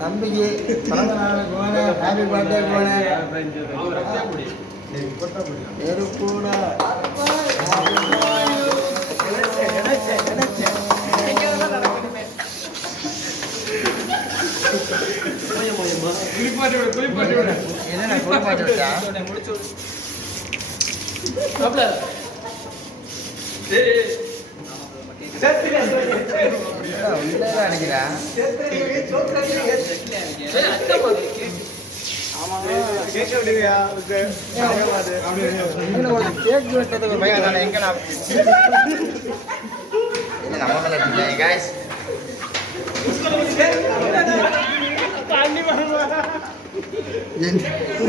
தம்பிக்கு. பிறந்த நாள் போன ஹாப்பி பர்த்டே போன. நெருப்பூட என்னடா குளிப்பாட்டி விட்டா? உள்ளதான் அடிக்கிறேன் கேக் வெட்டதுக்கு பையன் தானே எங்க நான் என்ன நம்ம மேல அடிக்கிறேன் guys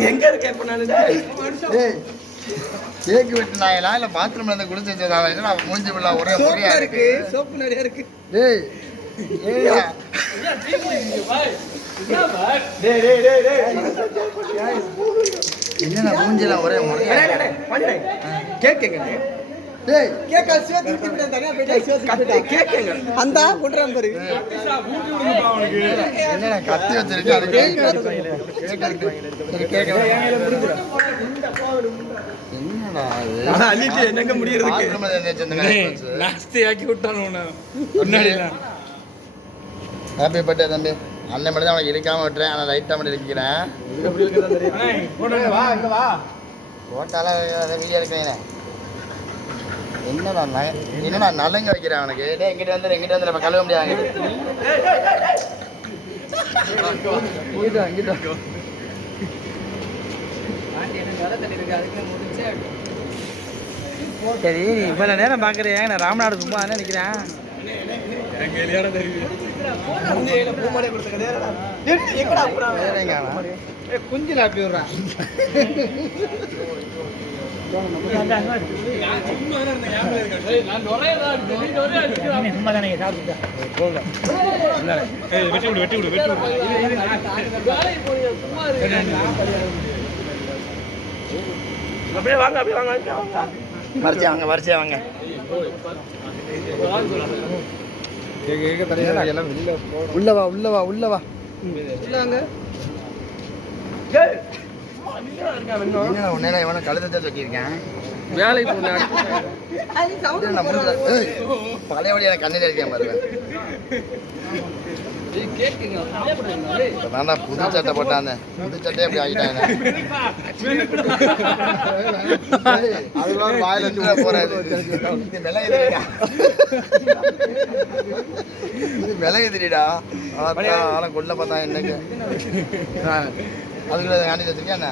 எங்க இருக்க இப்ப நானு? ஏய் கேக் வெட்டினாங்களா இல்ல பாத்ரூம்ல இருந்து குளிச்சு வச்சதா என்ன மூஞ்சி உள்ள ஒரே முறையா இருக்கு. சோப்பு நிறைய இருக்கு. டேய் ஏய்யா என்னடா மூஞ்சில ஒரே முறையா இருக்கு? கேக்குங்க அந்த குடுறான் பாரு. என்னடா கத்தி வச்சிருக்கு அது என்னடா அள்ளிட்டு என்னங்க முடியறதுக்கு. நாஸ்தி ஆக்கி விட்டானு. முன்னாடிலாம் ஹாப்பி பர்த்டே தம்பி அண்ணன் மட்டும் தான் அவனுக்கு இருக்காம விட்டுறேன். ஆனால் லைட்டாக மட்டும் இருக்கிறேன் வா இங்க வா போட்டால வீடியோ இருக்கிறேன் என்னடா என்னடா நலங்க வைக்கிறேன் அவனுக்கு? டேய் எங்கிட்ட வந்து எங்கிட்ட வந்து நம்ம கழுவ முடியாது. சரி நீ இவ்வளவு நேரம் பாக்குறேன் நான் ராமநாடு சும்மா தானே அவன்? குஞ்சு லாப்பி விடுறான். வெட்டி விடு வெட்டி விடு வெட்டி விடு அப்படியே வாங்க அப்படியே வாங்க. வரிசையா வாங்க வரிசையா வாங்க உள்ள வா உள்ள வா உள்ள வா வாங்க என்னடா உன்ன இவனை கழுத்தை வச்சிருக்கேன் வேலைக்கு நான். ஏய், பழையபடி எனக்கு கண்ணில் இருக்கேன் பாருங்க. இப்பதான்டா புது சட்டை போட்டாங்க புது சட்டையை அப்படி ஆகிட்டாங்க அதுக்குள்ள வாயில போறாது. இது விலை இது விலை எதிரிடா. ஆனா கொள்ள பார்த்தா என்னக்கு? அதுக்குள்ள காண்டி வச்சிருக்கேன் என்ன?